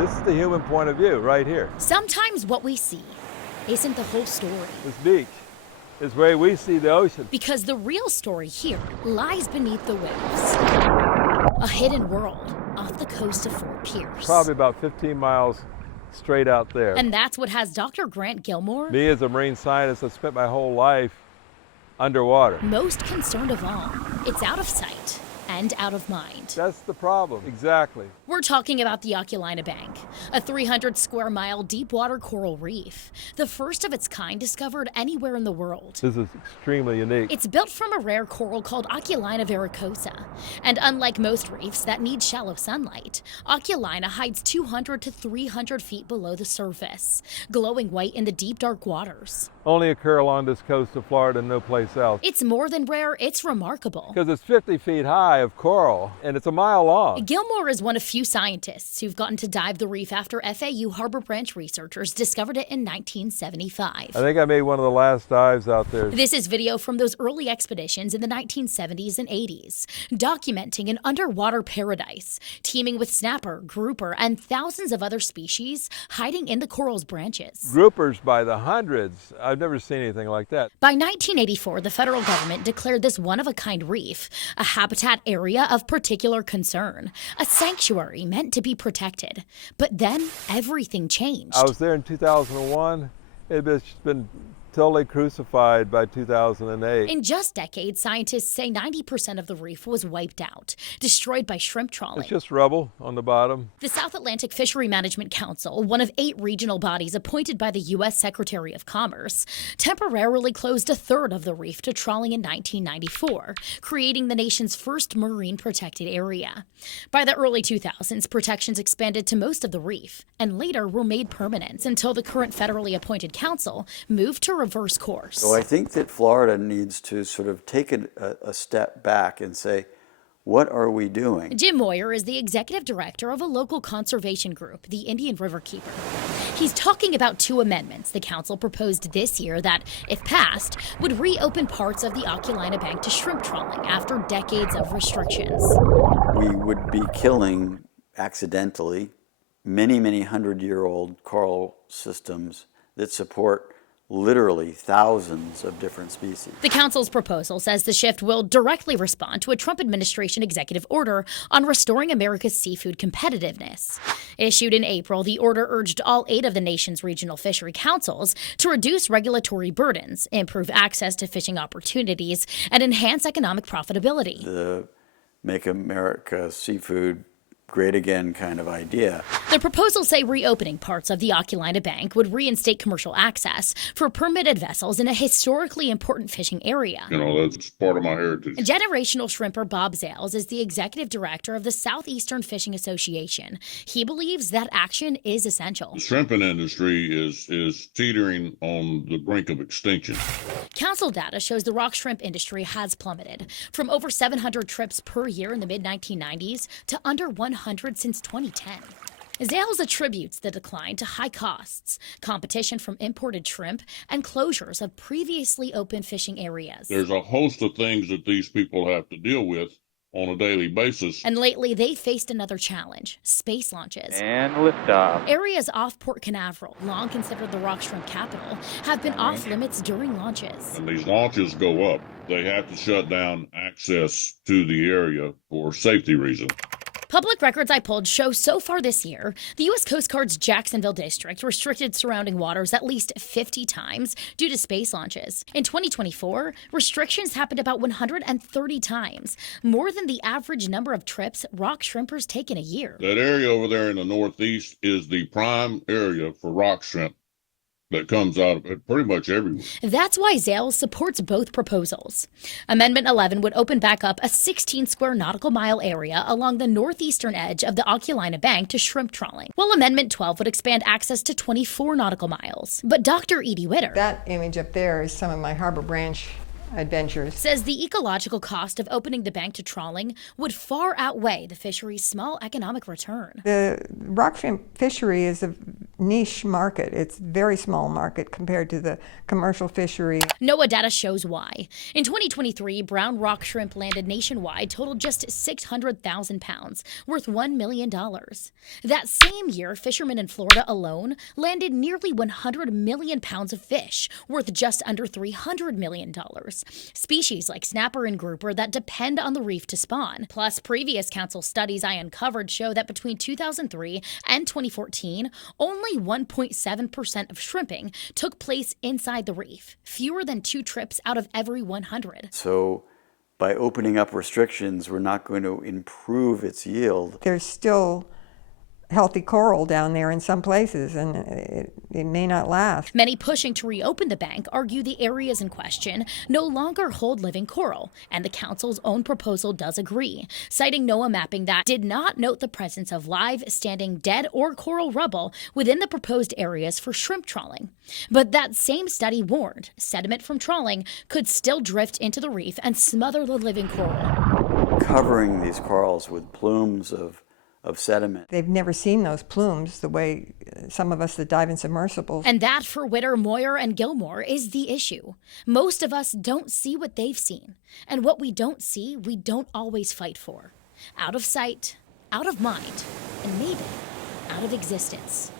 This is the human point of view right here. Sometimes what we see isn't the whole story. This beach is where we see the ocean. Because the real story here lies beneath the waves. A hidden world off the coast of Fort Pierce. Probably about 15 miles straight out there. And that's what has Dr. Grant Gilmore, Me as a marine scientist, I've spent my whole life underwater. most concerned of all. It's out of sight and out of mind. That's the problem, exactly. We're talking about the Oculina Bank, a 300 square mile deep water coral reef, the first of its kind discovered anywhere in the world. This is extremely unique. It's built from a rare coral called Oculina verrucosa, and unlike most reefs that need shallow sunlight, Oculina hides 200 to 300 feet below the surface, glowing white in the deep dark waters. Only occur along this coast of Florida and no place else. It's more than rare, it's remarkable. Because it's 50 feet high of coral, and it's a mile long. Gilmore is one of few scientists who've gotten to dive the reef after FAU Harbor Branch researchers discovered it in 1975. I think I made one of the last dives out there. This is video from those early expeditions in the 1970s and 80s, documenting an underwater paradise, teeming with snapper, grouper, and thousands of other species hiding in the coral's branches. Groupers by the hundreds. I've never seen anything like that. By 1984, the federal government declared this one-of-a-kind reef a habitat area of particular concern, a sanctuary meant to be protected. But then everything changed. I was there in 2001. It had been totally crucified by 2008. In just decades, scientists say 90% of the reef was wiped out, destroyed by shrimp trawling. It's just rubble on the bottom. The South Atlantic Fishery Management Council, one of 8 regional bodies appointed by the U.S. Secretary of Commerce, temporarily closed a third of the reef to trawling in 1994, creating the nation's first marine protected area. By the early 2000s, protections expanded to most of the reef, and later were made permanent until the current federally appointed council moved to reverse course. So I think that Florida needs to sort of take a step back and say, what are we doing? Jim Moyer is the executive director of a local conservation group, the Indian River Keeper. He's talking about 2 amendments the council proposed this year that, if passed, would reopen parts of the Oculina Bank to shrimp trawling after decades of restrictions. We would be killing, accidentally, many, many hundred-year-old coral systems that support literally thousands of different species. The council's proposal says the shift will directly respond to a Trump administration executive order on restoring America's seafood competitiveness. Issued in April, the order urged all 8 of the nation's regional fishery councils to reduce regulatory burdens, improve access to fishing opportunities, and enhance economic profitability. The Make America Seafood Great Again kind of idea. The proposals say reopening parts of the Oculina Bank would reinstate commercial access for permitted vessels in a historically important fishing area. You know, that's part of my heritage. Generational shrimper Bob Zales is the executive director of the Southeastern Fishing Association. He believes that action is essential. The shrimping industry is teetering on the brink of extinction. Council data shows the rock shrimp industry has plummeted from over 700 trips per year in the mid-1990s to under 100 since 2010. Zales attributes the decline to high costs, competition from imported shrimp, and closures of previously open fishing areas. There's a host of things that these people have to deal with on a daily basis. And lately, they faced another challenge: space launches. And liftoff. Areas off Port Canaveral, long considered the rock shrimp capital, have been off limits during launches. And these launches go up. They have to shut down access to the area for safety reasons. Public records I pulled show so far this year, the U.S. Coast Guard's Jacksonville district restricted surrounding waters at least 50 times due to space launches. In 2024, restrictions happened about 130 times, more than the average number of trips rock shrimpers take in a year. That area over there in the northeast is the prime area for rock shrimp that comes out of it pretty much everywhere. That's why Zales supports both proposals. Amendment 11 would open back up a 16 square nautical mile area along the northeastern edge of the Oculina Bank to shrimp trawling, while Amendment 12 would expand access to 24 nautical miles. But Dr. Edie Witter, that image up there is some of my Harbor Branch adventures, says the ecological cost of opening the bank to trawling would far outweigh the fishery's small economic return. The rock shrimp fishery is niche market. It's a very small market compared to the commercial fishery. NOAA data shows why. In 2023, brown rock shrimp landed nationwide totaled just 600,000 pounds, worth $1 million. That same year, fishermen in Florida alone landed nearly 100 million pounds of fish, worth just under $300 million. Species like snapper and grouper that depend on the reef to spawn. Plus, previous council studies I uncovered show that between 2003 and 2014, only 1.7% of shrimping took place inside the reef, fewer than 2 trips out of every 100. So by opening up restrictions, we're not going to improve its yield. There's still healthy coral down there in some places, and it may not last. Many pushing to reopen the bank argue the areas in question no longer hold living coral, and the council's own proposal does agree, citing NOAA mapping that did not note the presence of live, standing, dead, or coral rubble within the proposed areas for shrimp trawling. But that same study warned sediment from trawling could still drift into the reef and smother the living coral. Covering these corals with plumes of sediment. They've never seen those plumes the way some of us that dive in submersibles. And that, for Witter, Moyer, and Gilmore, is the issue. Most of us don't see what they've seen. And what we don't see, we don't always fight for. Out of sight, out of mind, and maybe out of existence.